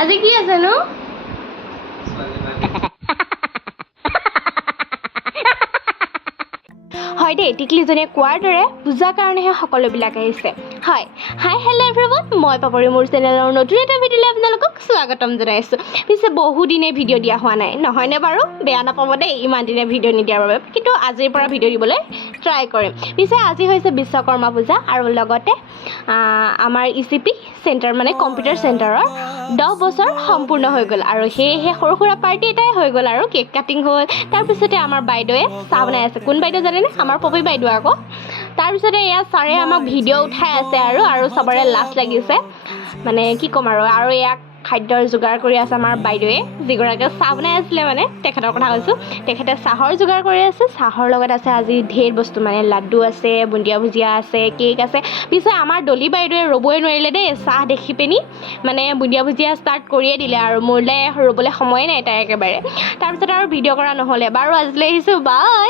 আজি কি আছে নো হয় দেই টিকলিজনীয়ে কোৱাৰ দৰে পূজাৰ কাৰণেহে সকলোবিলাক আহিছে হয় হাই হেল্ল' এভৰিৱান মই পাপৰি মোৰ চেনেলৰ নতুন এটা ভিডিঅ'লৈ আপোনালোকক স্বাগতম জনাইছোঁ পিছে বহুদিনে ভিডিঅ' দিয়া হোৱা নাই নহয়নে বাৰু বেয়া নাপাব দেই ইমান দিনে ভিডিঅ' নিদিয়াৰ বাবে কিন্তু আজিৰ পৰা ভিডিঅ' দিবলৈ ট্ৰাই কৰিম পিছে আজি হৈছে বিশ্বকৰ্মা পূজা আৰু লগতে আমাৰ ECP চেণ্টাৰ মানে কম্পিউটাৰ চেণ্টাৰৰ 10 বছৰ সম্পূৰ্ণ হৈ গ'ল আৰু সেয়েহে সৰু সুৰা পাৰ্টি এটাই হৈ গ'ল আৰু কেক কাটিং হ'ল তাৰপিছতে আমাৰ বাইদেৱে চাহ বনাই আছে কোন বাইদেউ জানেনে আমাৰ পপি বাইদেউ আকৌ তাৰপিছতে এয়া ছাৰে আমাক ভিডিঅ' উঠাই আছে আৰু চবৰে লাজ লাগিছে মানে কি ক'ম আৰু এয়া খাদ্যৰ যোগাৰ কৰি আছে আমাৰ বাইদেৱে যিগৰাকীয়ে চাহ বনাই আছিলে মানে তেখেতৰ কথা কৈছোঁ তেখেতে চাহৰ যোগাৰ কৰি আছে চাহৰ লগত আছে আজি ঢেৰ বস্তু মানে লাড্ডু আছে বুন্দিয়া ভুজিয়া আছে কেক আছে পিছে আমাৰ ডলি বাইদেৱে ৰ'বই নোৱাৰিলে দেই চাহ দেখি পিনি মানে বুন্দিয়া ভুজিয়া ষ্টাৰ্ট কৰিয়ে দিলে আৰু মোৰলৈ ৰ'বলৈ সময়ে নাই তাই একেবাৰে তাৰপিছত আৰু ভিডিঅ' কৰা নহ'লে বাৰু আজিলৈ আহিছোঁ বাই